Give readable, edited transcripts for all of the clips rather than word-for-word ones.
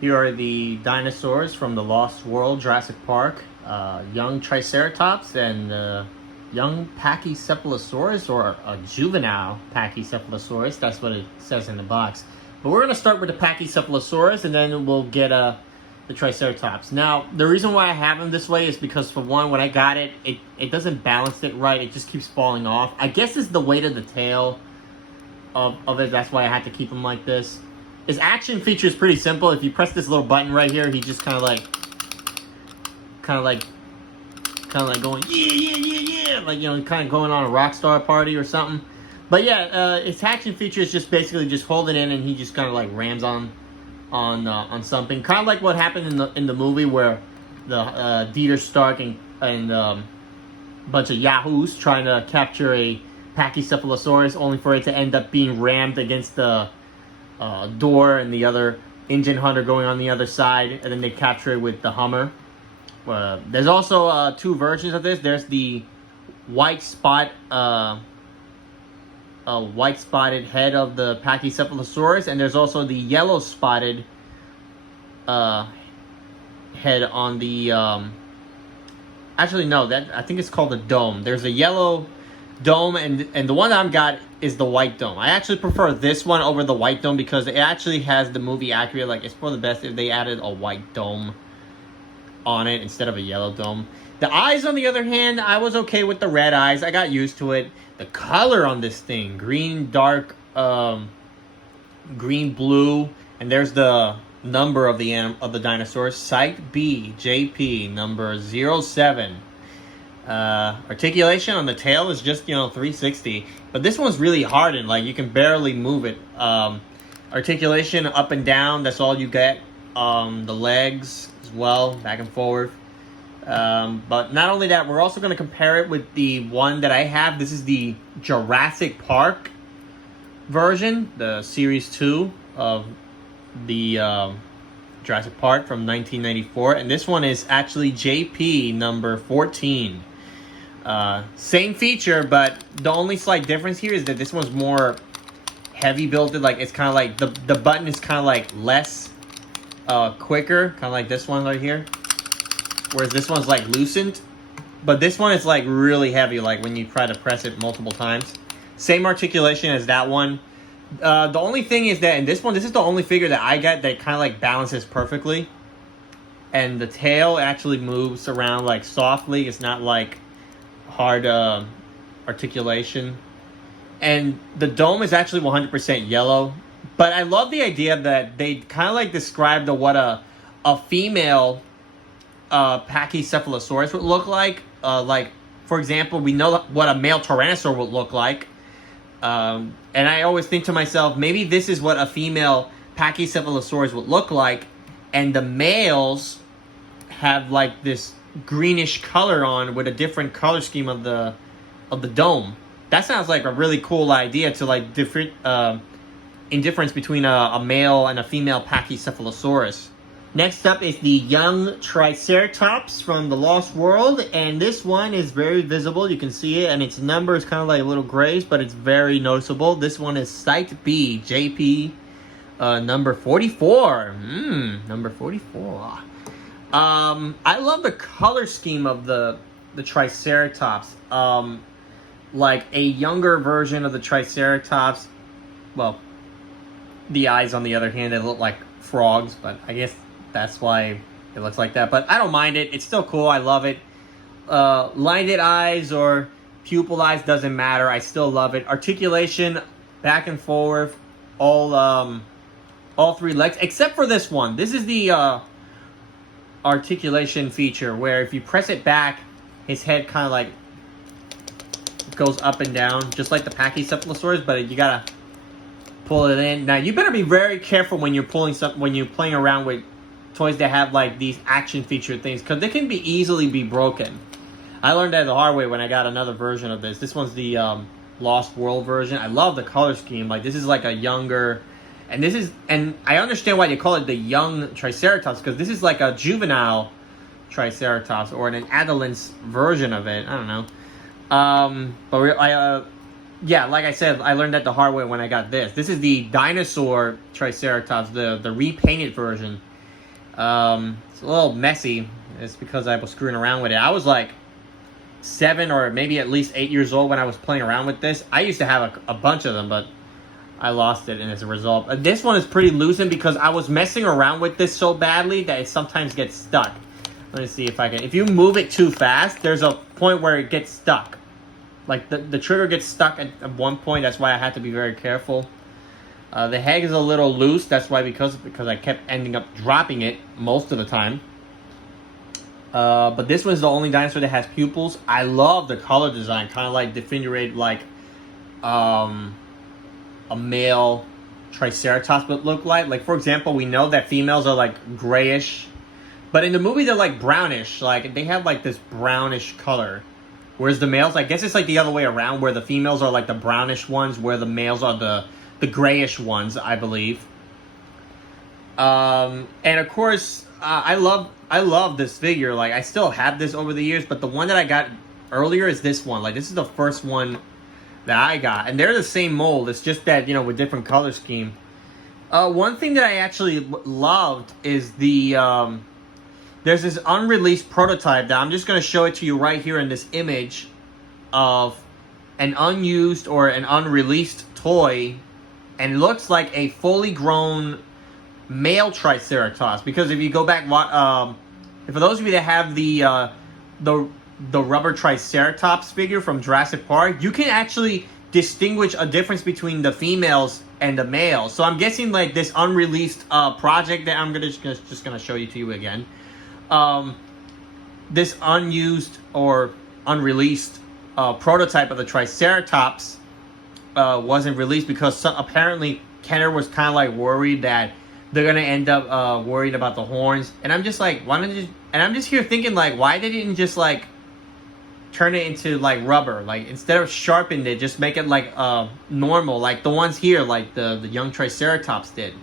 Here are the dinosaurs from the Lost World, Jurassic Park. Young Triceratops and young Pachycephalosaurus, or a juvenile Pachycephalosaurus. That's what it says in the box. But we're going to start with the Pachycephalosaurus, and then we'll get the Triceratops. Now, the reason why I have them this way is because, for one, when I got it, it doesn't balance it right. It just keeps falling off. I guess it's the weight of the tail of it. That's why I had to keep them like this. His action feature is pretty simple. If you press this little button right here, he just kind of like going yeah, like, you know, kind of going on a rock star party or something. But yeah, his action feature is just basically just holding in, and he just kind of like rams on something, kind of like what happened in the movie where the Dieter Stark and a bunch of yahoos trying to capture a Pachycephalosaurus, only for it to end up being rammed against the door, and the other engine hunter going on the other side, and then they capture it with the Hummer. There's also two versions of this. There's the white spotted head of the Pachycephalosaurus, and there's also the yellow spotted head on the actually no, that I think it's called the dome. There's a yellow dome, and the one that I've got is the white dome. I actually prefer this one over the white dome because it actually has the movie accurate. Like, it's for the best if they added a white dome on it instead of a yellow dome. The eyes, on the other hand, I was okay with the red eyes. I got used to it. The color on this thing, green, dark, green, blue, and there's the number of the dinosaur, Site B, JP, number 07. Articulation on the tail is just, 360, but this one's really hardened. Like, you can barely move it. Articulation up and down, that's all you get. The legs as well, back and forth. But not only that, we're also going to compare it with the one that I have. This is the Jurassic Park version, the Series 2 of the Jurassic Park from 1994. And this one is actually JP number 14. Same feature, but the only slight difference here is that this one's more heavy built. Like, it's kind of like the button is kind of like less quicker, kind of like this one right here, whereas this one's like loosened, but this one is like really heavy, like when you try to press it multiple times. Same articulation as that one. The only thing is that in this one, this is the only figure that I got that kind of like balances perfectly, and the tail actually moves around like softly. It's not like hard articulation, and the dome is actually 100% yellow. But I love the idea that they kind of like described what a female Pachycephalosaurus would look like. Like, for example, we know what a male Tyrannosaur would look like. And I always think to myself, maybe this is what a female Pachycephalosaurus would look like. And the males have like this greenish color on with a different color scheme of the dome. That sounds like a really cool idea to like different indifference between a male and a female Pachycephalosaurus. Next up is the young Triceratops from the Lost World, and this one is very visible. You can see it, and its number is kind of like little grays, but it's very noticeable. This one is Site B, JP, number 44. Number 44. I love the color scheme of the Triceratops. Like a younger version of the Triceratops, well, the eyes, on the other hand, they look like frogs, but I guess that's why it looks like that. But I don't mind it. It's still cool. I love it. Lighted eyes or pupil eyes, doesn't matter. I still love it. Articulation, back and forth, all three legs, except for this one. This is the articulation feature, where if you press it back, his head kind of like goes up and down, just like the Pachycephalosaurus, but you gotta pull it in. Now, you better be very careful when you're playing around with toys that have like these action feature things, because they can easily be broken. I learned that the hard way when I got another version of this. This one's the Lost World version. I love the color scheme. Like, this is like a younger, and I understand why they call it the young Triceratops, because this is like a juvenile Triceratops or an adolescent version of it. I don't know. Yeah, like I said, I learned that the hard way when I got this. This is the dinosaur Triceratops, the repainted version. It's a little messy. It's because I was screwing around with it. I was like 7 or maybe at least 8 years old when I was playing around with this. I used to have a bunch of them, but I lost it, and as a result, this one is pretty loosened because I was messing around with this so badly that it sometimes gets stuck. Let me see if I can. If you move it too fast, there's a point where it gets stuck. Like the trigger gets stuck at one point. That's why I had to be very careful. The head is a little loose. That's why because I kept ending up dropping it most of the time. But this one is the only dinosaur that has pupils. I love the color design, kind of like defigurated, like a male Triceratops would look like. Like, for example, we know that females are like grayish, but in the movie they're like brownish. Like, they have like this brownish color, whereas the males, I guess it's like the other way around, where the females are like the brownish ones, where the males are the grayish ones, I believe. And of course, I love this figure. Like, I still have this over the years, but the one that I got earlier is this one. Like, this is the first one that I got, and they're the same mold. It's just that, with different color scheme. One thing that I actually loved is there's this unreleased prototype that I'm just going to show it to you right here in this image of an unused or an unreleased toy, and it looks like a fully grown male Triceratops. Because if you go back, for those of you that have the rubber Triceratops figure from Jurassic Park, you can actually distinguish a difference between the females and the males. So I'm guessing like this unreleased project that I'm just gonna show you to you again. This unused or unreleased prototype of the Triceratops wasn't released because apparently Kenner was kind of like worried that they're gonna end up worried about the horns. And I'm just like, why don't you? And I'm just here thinking like, why they didn't just like turn it into like rubber? Like, instead of sharpen it, just make it like normal, like the ones here, like the young Triceratops did.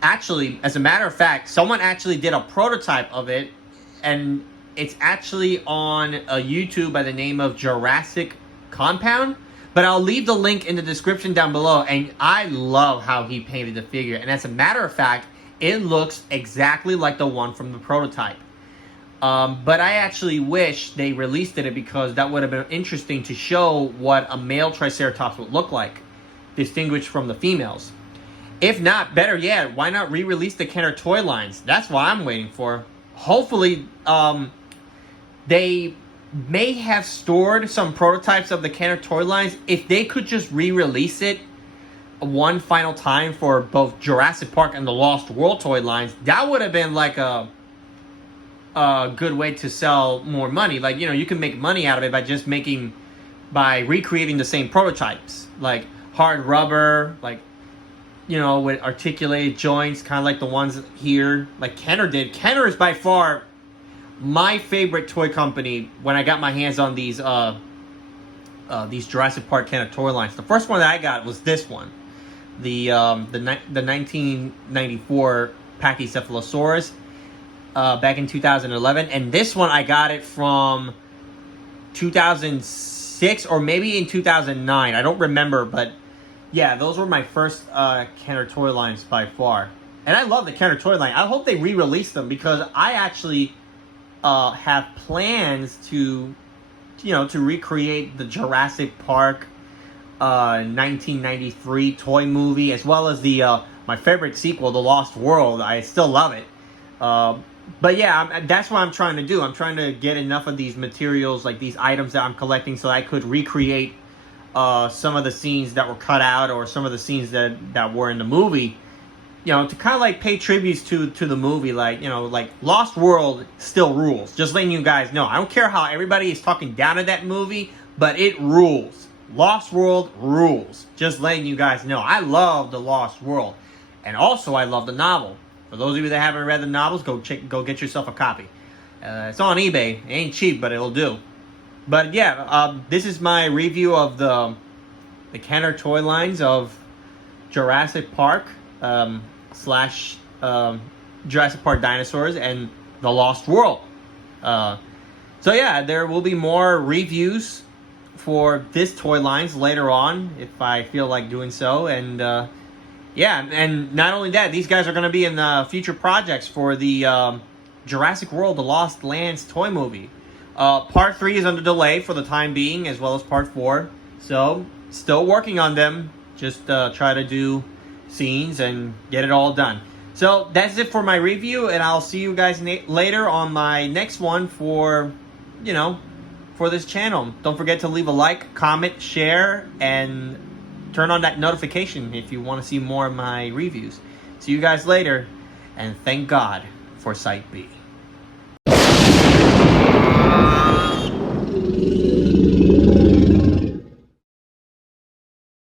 Actually, as a matter of fact, someone actually did a prototype of it, and it's actually on a YouTube by the name of Jurassic Compound. But I'll leave the link in the description down below, and I love how he painted the figure. And as a matter of fact, it looks exactly like the one from the prototype. But I actually wish they released it because that would have been interesting to show what a male Triceratops would look like, distinguished from the females. If not, better yet, why not re-release the Kenner toy lines? That's what I'm waiting for. Hopefully, they may have stored some prototypes of the Kenner toy lines. If they could just re-release it one final time for both Jurassic Park and the Lost World toy lines, that would have been like a good way to sell more money. Like, you can make money out of it by recreating the same prototypes, like hard rubber, like, with articulated joints, kind of like the ones here, like Kenner did. Kenner is by far my favorite toy company when I got my hands on these Jurassic Park Kenner toy lines. The first one that I got was this one, the 1994 Pachycephalosaurus, back in 2011, and this one I got it from 2006 or maybe in 2009. I don't remember, but yeah, those were my first Kenner toy lines by far, and I love the Kenner toy line. I hope they re-release them because I actually have plans to recreate the Jurassic Park 1993 toy movie, as well as my favorite sequel, The Lost World. I still love it. But yeah, that's what I'm trying to do. I'm trying to get enough of these materials, like these items that I'm collecting, so I could recreate some of the scenes that were cut out or some of the scenes that were in the movie. To kind of like pay tributes to the movie, like Lost World still rules. Just letting you guys know. I don't care how everybody is talking down to that movie, but it rules. Lost World rules. Just letting you guys know. I love the Lost World, and also I love the novel. For those of you that haven't read the novels, go get yourself a copy. It's on eBay. It ain't cheap, but it'll do. But yeah, this is my review of the Kenner toy lines of Jurassic Park. Slash Jurassic Park dinosaurs and the Lost World. So yeah, there will be more reviews for this toy lines later on if I feel like doing so, and Yeah, and not only that, these guys are going to be in future projects for the Jurassic World: The Lost Lands toy movie. Part 3 is under delay for the time being, as well as Part 4. So, still working on them. Just try to do scenes and get it all done. So, that's it for my review, and I'll see you guys later on my next one for, for this channel. Don't forget to leave a like, comment, share, and turn on that notification if you want to see more of my reviews. See you guys later, and thank God for Site B.